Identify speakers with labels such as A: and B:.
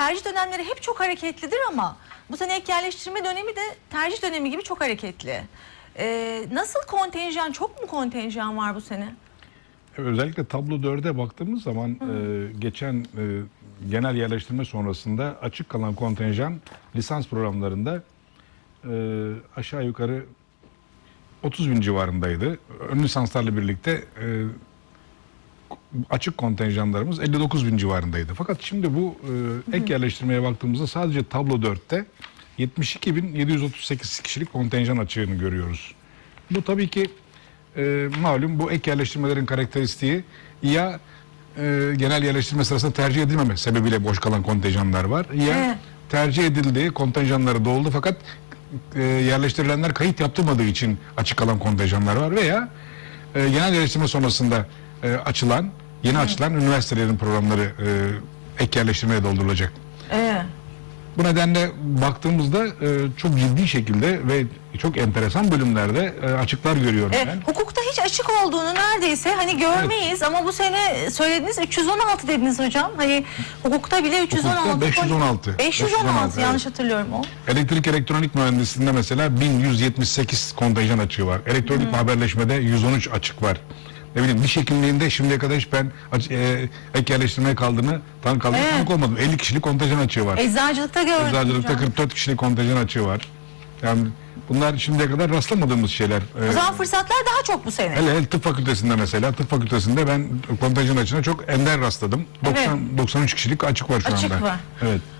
A: tercih dönemleri hep çok hareketlidir ama bu sene ek yerleştirme dönemi de tercih dönemi gibi çok hareketli. Ee, nasıl kontenjan, çok mu kontenjan var bu sene?
B: Özellikle tablo 4'e baktığımız zaman e, geçen e, genel yerleştirme sonrasında açık kalan kontenjan lisans programlarında e, aşağı yukarı 30 bin civarındaydı. Ön lisanslarla birlikte e, açık kontenjanlarımız 59 bin civarındaydı. Fakat şimdi bu e, ek yerleştirmeye baktığımızda sadece tablo 4'te 72.738 kişilik kontenjan açığını görüyoruz. Bu tabii ki e, malum bu ek yerleştirmelerin karakteristiği ya e, genel yerleştirme sırasında tercih edilmeme sebebiyle boş kalan kontenjanlar var. Ya
A: Evet.
B: tercih edildi, kontenjanları doldu fakat e, yerleştirilenler kayıt yaptırmadığı için açık kalan kontenjanlar var veya e, genel yerleştirme sonrasında e, açılan, yeni açılan üniversitelerin programları e, ek yerleştirmeye doldurulacak.
A: Ee,
B: Bu nedenle baktığımızda e, çok ciddi şekilde ve çok enteresan bölümlerde e, açıklar görüyorum
A: e,
B: ben.
A: hukukta hiç açık olduğunu neredeyse hani görmeyiz ama bu sene söylediniz 316 dediniz hocam. Hani hukukta bile 316.
B: Hukukta 516.
A: 516,
B: 516,
A: yanlış hatırlıyorum o.
B: Elektrik elektronik mühendisliğinde mesela 1178 kontenjan açığı var. Elektronik ve haberleşmede 113 açık var. Ne bileyim diş hekimliğinde şimdiye kadar hiç ben aç- e, ek yerleştirmeye kaldığını tan kaldığını
A: Evet.
B: tanık olmadım. 50 kişilik kontenjan açığı var.
A: Eczacılıkta gördüm
B: Eczacılıkta
A: hocam.
B: 44 kişilik kontenjan açığı var. Yani bunlar şimdiye kadar rastlamadığımız şeyler.
A: O
B: Ee,
A: zaman fırsatlar daha çok bu sene.
B: Hele hele tıp fakültesinde mesela tıp fakültesinde ben kontenjan açığına çok ender rastladım. 90 93 kişilik açık var şu
A: Açık
B: anda.
A: var.
B: Evet.